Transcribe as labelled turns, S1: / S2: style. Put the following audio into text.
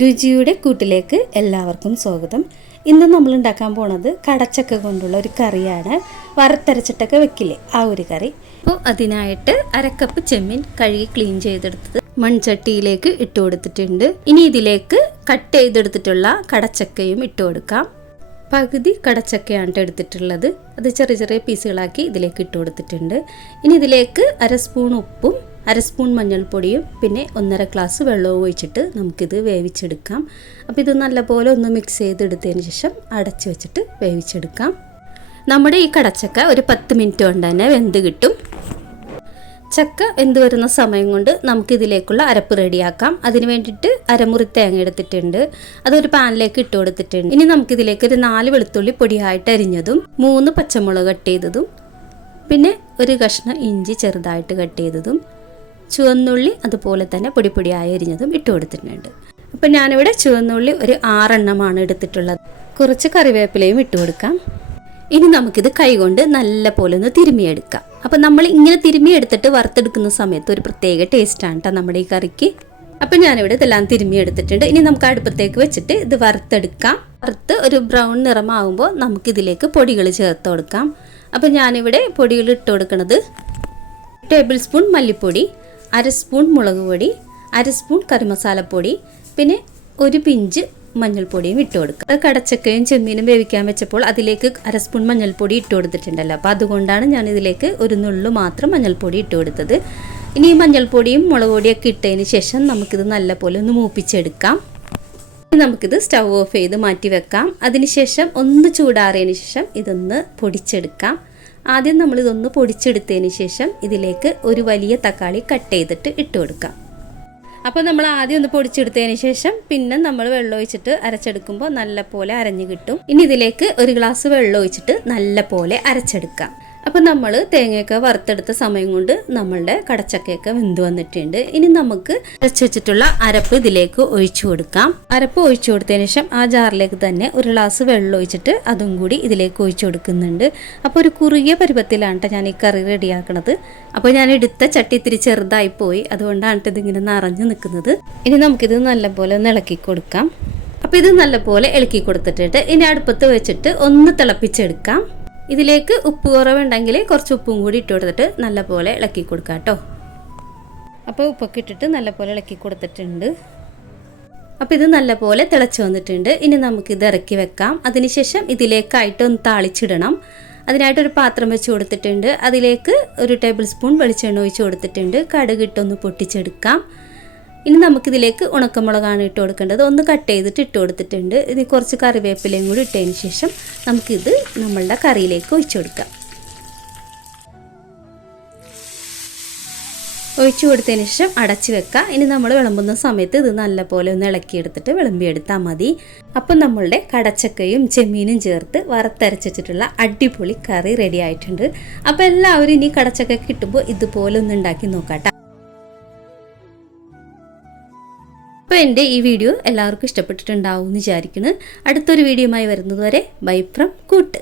S1: രുചിയുടെ കൂട്ടിലേക്ക് എല്ലാവർക്കും സ്വാഗതം. ഇന്ന് നമ്മൾ ഉണ്ടാക്കാൻ പോണത് കടച്ചക്ക കൊണ്ടുള്ള ഒരു കറിയാണ്. വറുത്തരച്ചിട്ടൊക്കെ വെക്കില്ലേ? ആ ഒരു കറി. അപ്പോൾ അതിനായിട്ട് അരക്കപ്പ് ചെമ്മീൻ കഴുകി ക്ലീൻ ചെയ്തെടുത്തത് മൺചട്ടിയിലേക്ക് ഇട്ട് കൊടുത്തിട്ടുണ്ട്. ഇനി ഇതിലേക്ക് കട്ട് ചെയ്തെടുത്തിട്ടുള്ള കടച്ചക്കയും ഇട്ട് കൊടുക്കാം. പകുതി കടച്ചക്കയാണ് ട്ടോ എടുത്തിട്ടുള്ളത്. അത് ചെറിയ ചെറിയ പീസുകളാക്കി ഇതിലേക്ക് ഇട്ട് കൊടുത്തിട്ടുണ്ട്. ഇനി ഇതിലേക്ക് അര സ്പൂൺ ഉപ്പും അര സ്പൂൺ മഞ്ഞൾപ്പൊടിയും പിന്നെ ഒന്നര ഗ്ലാസ് വെള്ളവും ഒഴിച്ചിട്ട് നമുക്കിത് വേവിച്ചെടുക്കാം. അപ്പോൾ ഇത് നല്ലപോലെ ഒന്ന് മിക്സ് ചെയ്തെടുത്തതിന് ശേഷം അടച്ച് വെച്ചിട്ട് വേവിച്ചെടുക്കാം. നമ്മുടെ ഈ കടച്ചക്ക ഒരു പത്ത് മിനിറ്റ് കൊണ്ട് തന്നെ വെന്ത് കിട്ടും. ചക്ക വെന്ത് വരുന്ന സമയം കൊണ്ട് നമുക്കിതിലേക്കുള്ള അരപ്പ് റെഡിയാക്കാം. അതിന് വേണ്ടിയിട്ട് അരമുറി തേങ്ങ എടുത്തിട്ടുണ്ട്. അതൊരു പാനിലേക്ക് ഇട്ട് കൊടുത്തിട്ടുണ്ട്. ഇനി നമുക്കിതിലേക്ക് ഒരു നാല് വെളുത്തുള്ളി പൊടിയായിട്ട് അരിഞ്ഞതും മൂന്ന് പച്ചമുളക് കട്ട് ചെയ്തതും പിന്നെ ഒരു കഷ്ണം ഇഞ്ചി ചെറുതായിട്ട് കട്ട് ചെയ്തതും ചുവന്നുള്ളി അതുപോലെ തന്നെ പൊടി പൊടിയായി അരിഞ്ഞതും ഇട്ട് കൊടുത്തിട്ടുണ്ട്. അപ്പം ഞാനിവിടെ ചുവന്നുള്ളി ഒരു ആറെണ്ണമാണ് എടുത്തിട്ടുള്ളത്. കുറച്ച് കറിവേപ്പിലയും ഇട്ട് കൊടുക്കാം. ഇനി നമുക്കിത് കൈകൊണ്ട് നല്ല പോലെ ഒന്ന് തിരുമിയെടുക്കാം അപ്പം നമ്മൾ ഇങ്ങനെ തിരുമിയെടുത്തിട്ട് വറുത്തെടുക്കുന്ന സമയത്ത് ഒരു പ്രത്യേക ടേസ്റ്റാണ് കേട്ടോ നമ്മുടെ ഈ കറിക്ക്. അപ്പം ഞാനിവിടെ ഇതെല്ലാം തിരുമിയെടുത്തിട്ടുണ്ട് ഇനി നമുക്ക് അടുപ്പത്തേക്ക് വെച്ചിട്ട് ഇത് വറുത്തെടുക്കാം. വറുത്ത് ഒരു ബ്രൗൺ നിറമാകുമ്പോൾ നമുക്കിതിലേക്ക് പൊടികൾ ചേർത്ത് കൊടുക്കാം. അപ്പം ഞാനിവിടെ പൊടികൾ ഇട്ട് കൊടുക്കുന്നത് ടേബിൾ സ്പൂൺ മല്ലിപ്പൊടി അര സ്പൂൺ മുളക് പൊടി അര സ്പൂൺ കറിമസാലപ്പൊടി പിന്നെ ഒരു പിഞ്ച് മഞ്ഞൾപ്പൊടിയും ഇട്ട് കൊടുക്കുക. കടച്ചക്കയും ചെമ്മീനും വേവിക്കാൻ വെച്ചപ്പോൾ അതിലേക്ക് അര സ്പൂൺ മഞ്ഞൾപ്പൊടി ഇട്ട് കൊടുത്തിട്ടുണ്ടല്ലോ. അപ്പോൾ അതുകൊണ്ടാണ് ഞാൻ ഇതിലേക്ക് ഒരു നുള്ളു മാത്രം മഞ്ഞൾപ്പൊടി ഇട്ട് കൊടുത്തത്. ഇനി ഈ മഞ്ഞൾപ്പൊടിയും മുളക് പൊടിയൊക്കെ ഇട്ടതിന് ശേഷം നമുക്കിത് നല്ലപോലെ ഒന്ന് മൂപ്പിച്ചെടുക്കാം. നമുക്കിത് സ്റ്റൗ ഓഫ് ചെയ്ത് മാറ്റി വെക്കാം. അതിനുശേഷം ഒന്ന് ചൂടാറിയതിന് ശേഷം ഇതൊന്ന് പൊടിച്ചെടുക്കാം. ആദ്യം നമ്മൾ ഇതൊന്ന് പൊടിച്ചെടുത്തതിന് ശേഷം ഇതിലേക്ക് ഒരു വലിയ തക്കാളി കട്ട് ചെയ്തിട്ട് ഇട്ട് കൊടുക്കാം. അപ്പോൾ നമ്മൾ ആദ്യം ഒന്ന് പൊടിച്ചെടുത്തതിന് ശേഷം പിന്നെ നമ്മൾ വെള്ളം ഒഴിച്ചിട്ട് അരച്ചെടുക്കുമ്പോൾ നല്ല പോലെ അരഞ്ഞു കിട്ടും. ഇനി ഇതിലേക്ക് ഒരു ഗ്ലാസ് വെള്ളം ഒഴിച്ചിട്ട് നല്ല പോലെ അരച്ചെടുക്കാം. അപ്പോൾ നമ്മൾ തേങ്ങയൊക്കെ വറുത്തെടുത്ത സമയം കൊണ്ട് നമ്മളുടെ കടച്ചക്കയൊക്കെ വെന്ത് വന്നിട്ടുണ്ട്. ഇനി നമുക്ക് അരച്ച് വെച്ചിട്ടുള്ള അരപ്പ് ഇതിലേക്ക് ഒഴിച്ചു കൊടുക്കാം. അരപ്പ് ഒഴിച്ചു കൊടുത്തതിന് ശേഷം ആ ജാറിലേക്ക് തന്നെ ഒരു ഗ്ലാസ് വെള്ളം ഒഴിച്ചിട്ട് അതും കൂടി ഇതിലേക്ക് ഒഴിച്ചു കൊടുക്കുന്നുണ്ട്. അപ്പോൾ ഒരു കുറുകിയ പരുവത്തിലാണ് കേട്ടോ ഞാൻ ഈ കറി റെഡിയാക്കണത്. അപ്പോൾ ഞാൻ എടുത്ത ചട്ടി ഇത്തിരി ചെറുതായി പോയി. അതുകൊണ്ടാണ് ഇതിങ്ങനെ നിറഞ്ഞു നിൽക്കുന്നത്. ഇനി നമുക്കിത് നല്ലപോലെ ഒന്ന് ഇളക്കി കൊടുക്കാം. അപ്പോൾ ഇത് നല്ലപോലെ ഇളക്കി കൊടുത്തിട്ടിട്ട് ഇനി അടുപ്പത്ത് വെച്ചിട്ട് ഒന്ന് തിളപ്പിച്ചെടുക്കാം. ഇതിലേക്ക് ഉപ്പ് കുറവുണ്ടെങ്കിൽ കുറച്ച് ഉപ്പും കൂടി ഇട്ട് കൊടുത്തിട്ട് നല്ലപോലെ ഇളക്കി കൊടുക്കാം കേട്ടോ. അപ്പോൾ ഉപ്പൊക്കെ ഇട്ടിട്ട് നല്ലപോലെ ഇളക്കി കൊടുത്തിട്ടുണ്ട്. അപ്പോൾ ഇത് നല്ലപോലെ തിളച്ച് വന്നിട്ടുണ്ട്. ഇനി നമുക്കിത് ഇറക്കി വെക്കാം. അതിനുശേഷം ഇതിലേക്കായിട്ട് ഒന്ന് താളിച്ചിടണം. അതിനായിട്ടൊരു പാത്രം വെച്ച് കൊടുത്തിട്ടുണ്ട്. അതിലേക്ക് ഒരു ടേബിൾ സ്പൂൺ വെളിച്ചെണ്ണ ഒഴിച്ച് കൊടുത്തിട്ടുണ്ട്. കടുകിട്ടൊന്ന് പൊട്ടിച്ചെടുക്കാം. ഇനി നമുക്കിതിലേക്ക് ഉണക്കമുളകാണ് ഇട്ട് കൊടുക്കേണ്ടത്. ഒന്ന് കട്ട് ചെയ്തിട്ട് ഇട്ട് കൊടുത്തിട്ടുണ്ട്. ഇനി കുറച്ച് കറിവേപ്പിലയും കൂടി ഇട്ടതിന് ശേഷം നമുക്കിത് നമ്മളുടെ കറിയിലേക്ക് ഒഴിച്ചു കൊടുക്കാം ഒഴിച്ചു കൊടുത്തതിന് ശേഷം അടച്ചു വെക്കുക. ഇനി നമ്മൾ വിളമ്പുന്ന സമയത്ത് ഇത് നല്ലപോലെ ഒന്ന് ഇളക്കിയെടുത്തിട്ട് വിളമ്പിയെടുത്താൽ മതി. അപ്പം നമ്മളുടെ കടച്ചക്കയും ചെമ്മീനും ചേർത്ത് വറുത്തരച്ചിട്ടുള്ള അടിപൊളി കറി റെഡി ആയിട്ടുണ്ട്. അപ്പോൾ എല്ലാവരും ഇനി കടച്ചക്ക കിട്ടുമ്പോൾ ഇതുപോലെ ഒന്ന് ഉണ്ടാക്കി നോക്കാട്ടോ. അപ്പോൾ എന്റെ ഈ വീഡിയോ എല്ലാവർക്കും ഇഷ്ടപ്പെട്ടിട്ടുണ്ടാവും എന്ന് വിചാരിക്കുന്നു. അടുത്തൊരു വീഡിയോയുമായി വരുന്നതുവരെ ബൈ ഫ്രം കൂട്ട്.